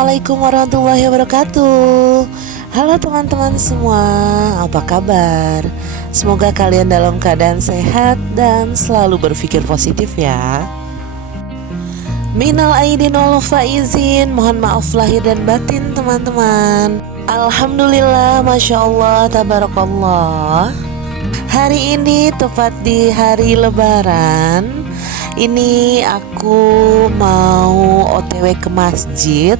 Assalamualaikum warahmatullahi wabarakatuh. Halo teman-teman semua, apa kabar? Semoga kalian dalam keadaan sehat dan selalu berpikir positif ya. Minal aidin wal faizin, mohon maaf lahir dan batin teman-teman. Alhamdulillah, Masya Allah, Tabarakallah. Hari ini tepat di hari Lebaran. Ini aku mau OTW ke masjid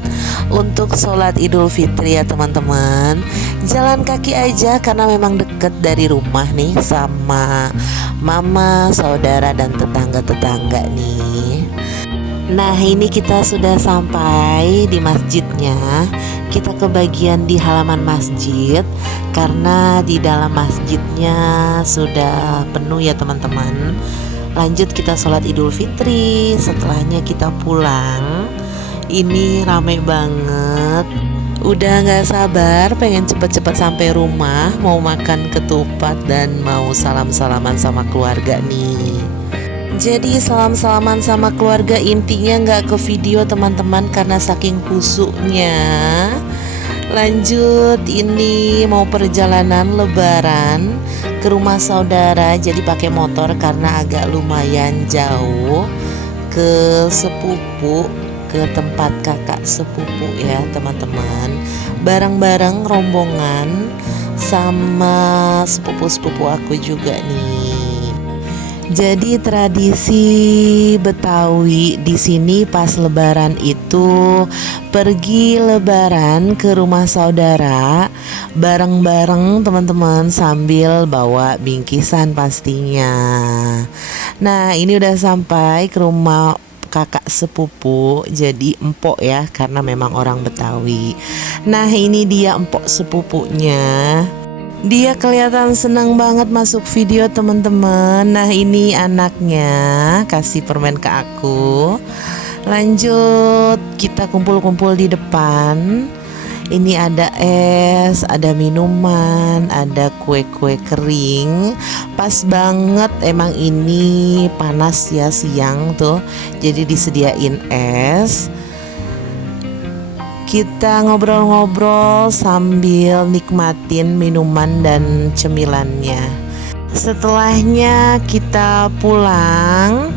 untuk sholat Idul Fitri ya teman-teman. Jalan kaki aja karena memang deket dari rumah nih sama mama, saudara dan tetangga-tetangga nih. Nah ini kita sudah sampai di masjidnya. Kita kebagian di halaman masjid karena di dalam masjidnya sudah penuh ya teman-teman. Lanjut kita sholat Idul Fitri. Setelahnya kita pulang. Ini rame banget. Udah gak sabar pengen cepet-cepet sampai rumah, mau makan ketupat dan mau salam-salaman sama keluarga nih. Jadi salam-salaman sama keluarga intinya gak ke video teman-teman karena saking khusyuknya. Lanjut ini mau perjalanan lebaran ke rumah saudara, jadi pakai motor karena agak lumayan jauh ke sepupu, ke tempat kakak sepupu ya teman-teman. Bareng-bareng rombongan sama sepupu-sepupu aku juga nih. Jadi tradisi Betawi di sini pas lebaran itu pergi lebaran ke rumah saudara bareng-bareng teman-teman sambil bawa bingkisan pastinya. Nah, ini udah sampai ke rumah kakak sepupu, jadi empok ya karena memang orang Betawi. Nah, ini dia empok sepupunya. Dia kelihatan senang banget masuk video teman-teman. Nah ini anaknya kasih permen ke aku. Lanjut kita kumpul-kumpul di depan. Ini ada es, ada minuman, ada kue-kue kering. Pas banget emang ini panas ya siang tuh. Jadi disediain es. Kita ngobrol-ngobrol sambil nikmatin minuman dan cemilannya. Setelahnya kita pulang,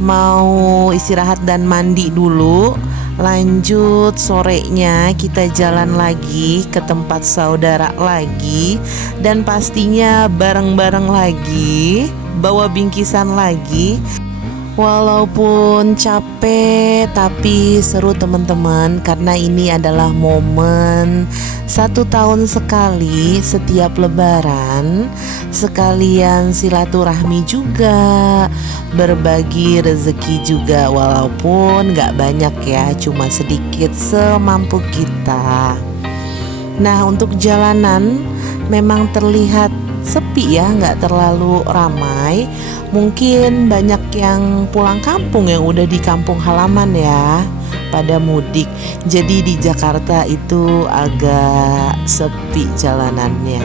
mau istirahat dan mandi dulu. Lanjut sorenya kita jalan lagi ke tempat saudara lagi. Dan pastinya bareng-bareng lagi, bawa bingkisan lagi. Walaupun capek tapi seru teman-teman, karena ini adalah momen 1 tahun sekali setiap lebaran, sekalian silaturahmi juga, berbagi rezeki juga, walaupun gak banyak ya, cuma sedikit semampu kita. Nah untuk jalanan memang terlihat sepi ya, nggak terlalu ramai. Mungkin banyak yang pulang kampung, yang udah di kampung halaman ya, pada mudik. Jadi di Jakarta itu agak sepi jalanannya.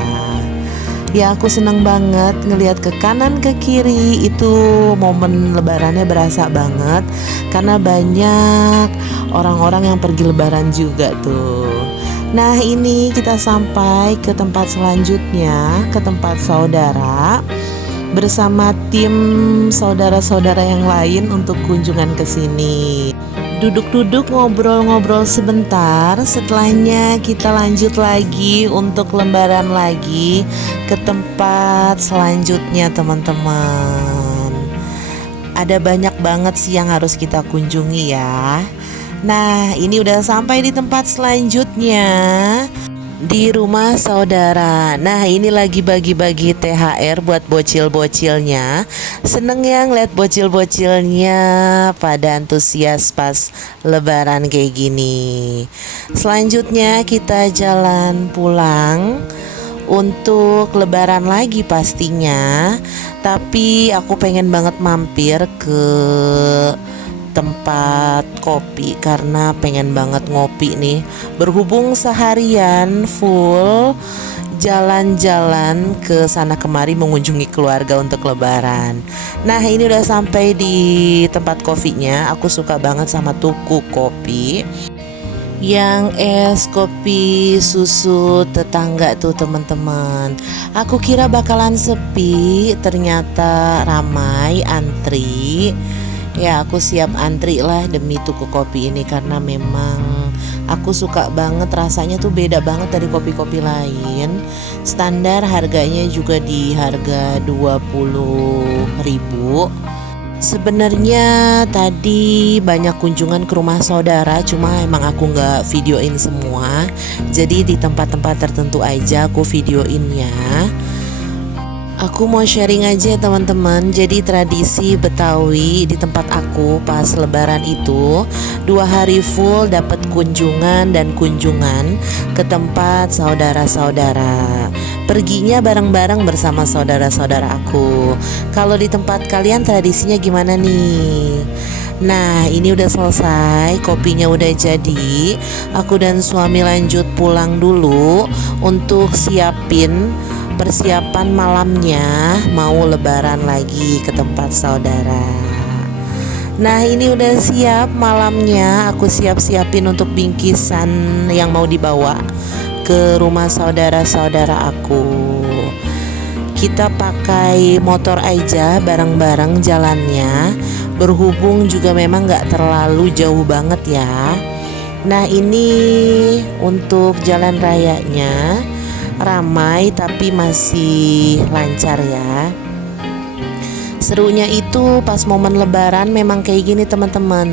Ya aku seneng banget ngelihat ke kanan ke kiri, itu momen lebarannya berasa banget karena banyak orang-orang yang pergi lebaran juga tuh. Nah ini kita sampai ke tempat selanjutnya, ke tempat saudara bersama tim saudara-saudara yang lain untuk kunjungan ke sini. Duduk-duduk ngobrol-ngobrol sebentar, setelahnya kita lanjut lagi untuk lembaran lagi ke tempat selanjutnya teman-teman. Ada banyak banget sih yang harus kita kunjungi ya. Nah ini udah sampai di tempat selanjutnya, di rumah saudara. Nah ini lagi bagi-bagi THR buat bocil-bocilnya. Seneng ya ngeliat bocil-bocilnya pada antusias pas lebaran kayak gini. Selanjutnya kita jalan pulang untuk lebaran lagi pastinya. Tapi aku pengen banget mampir ke tempat kopi karena pengen banget ngopi nih. Berhubung seharian full jalan-jalan ke sana kemari mengunjungi keluarga untuk lebaran. Nah ini udah sampai di tempat kopinya. Aku suka banget sama tuku kopi. Yang es kopi susu tetangga tuh teman-teman. Aku kira bakalan sepi, ternyata ramai antri. Ya aku siap antri lah demi tuku kopi ini karena memang aku suka banget, rasanya tuh beda banget dari kopi-kopi lain. Standar harganya juga di harga 20.000. Sebenarnya tadi banyak kunjungan ke rumah saudara, cuma emang aku nggak videoin semua. Jadi di tempat-tempat tertentu aja aku videoinnya. Aku mau sharing aja ya teman-teman. Jadi tradisi Betawi di tempat aku pas lebaran itu 2 hari full dapat kunjungan dan kunjungan ke tempat saudara-saudara. Perginya bareng-bareng bersama saudara-saudara aku. Kalau di tempat kalian tradisinya gimana nih? Nah ini udah selesai, kopinya udah jadi. Aku dan suami lanjut pulang dulu untuk siapin persiapan malamnya mau lebaran lagi ke tempat saudara. Nah ini udah siap malamnya, aku siap-siapin untuk bingkisan yang mau dibawa ke rumah saudara-saudara aku. Kita pakai motor aja bareng-bareng jalannya, berhubung juga memang gak terlalu jauh banget ya. Nah ini untuk jalan rayanya ramai tapi masih lancar ya. Serunya itu pas momen lebaran memang kayak gini teman-teman.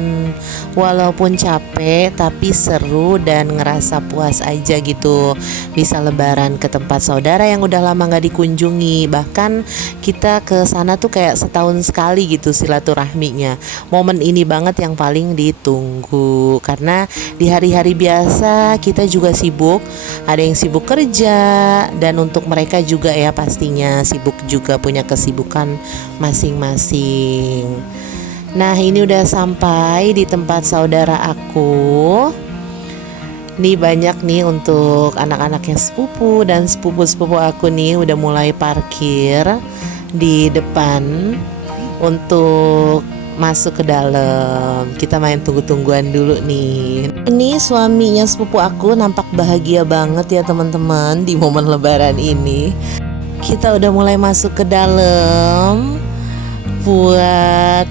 Walaupun capek tapi seru dan ngerasa puas aja gitu. Bisa lebaran ke tempat saudara yang udah lama gak dikunjungi. Bahkan kita ke sana tuh kayak setahun sekali gitu silaturahminya. Momen ini banget yang paling ditunggu. Karena di hari-hari biasa kita juga sibuk. Ada yang sibuk kerja, dan untuk mereka juga ya pastinya sibuk juga punya kesibukan masing-masing. Nah ini udah sampai di tempat saudara aku. Nih banyak nih untuk anak-anaknya sepupu dan sepupu-sepupu aku nih udah mulai parkir di depan untuk masuk ke dalam. Kita main tunggu-tungguan dulu nih. Ini suaminya sepupu aku nampak bahagia banget ya teman-teman di momen lebaran ini. Kita udah mulai masuk ke dalam buat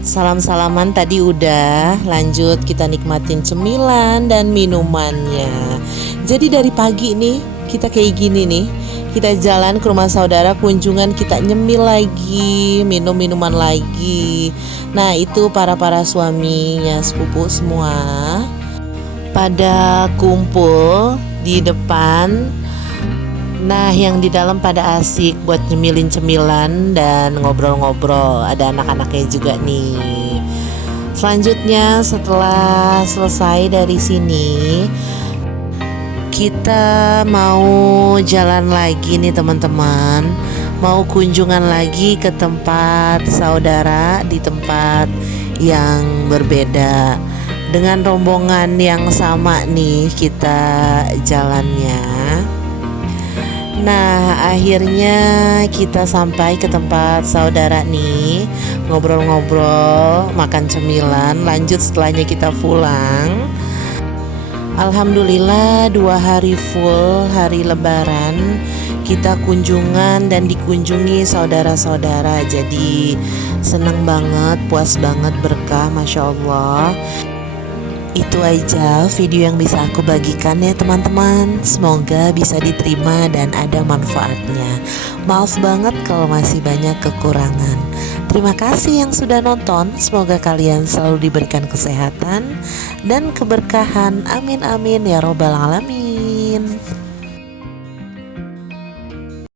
salam-salaman tadi udah. Lanjut kita nikmatin cemilan dan minumannya. Jadi dari pagi nih kita kayak gini nih. Kita jalan ke rumah saudara kunjungan, kita nyemil lagi, minum minuman lagi. Nah itu para suaminya sepupu semua pada kumpul di depan. Nah yang di dalam pada asik buat nyemilin cemilan dan ngobrol-ngobrol. Ada anak-anaknya juga nih. Selanjutnya setelah selesai dari sini kita mau jalan lagi nih teman-teman. Mau kunjungan lagi ke tempat saudara di tempat yang berbeda. Dengan rombongan yang sama nih kita jalannya. Nah akhirnya kita sampai ke tempat saudara nih. Ngobrol-ngobrol, makan cemilan. Lanjut setelahnya kita pulang. Alhamdulillah 2 hari full hari lebaran kita kunjungan dan dikunjungi saudara-saudara. Jadi seneng banget, puas banget, berkah, Masya Allah. Itu aja video yang bisa aku bagikan ya teman-teman. Semoga bisa diterima dan ada manfaatnya. Maaf banget kalau masih banyak kekurangan. Terima kasih yang sudah nonton. Semoga kalian selalu diberikan kesehatan dan keberkahan. Amin amin ya robbal alamin.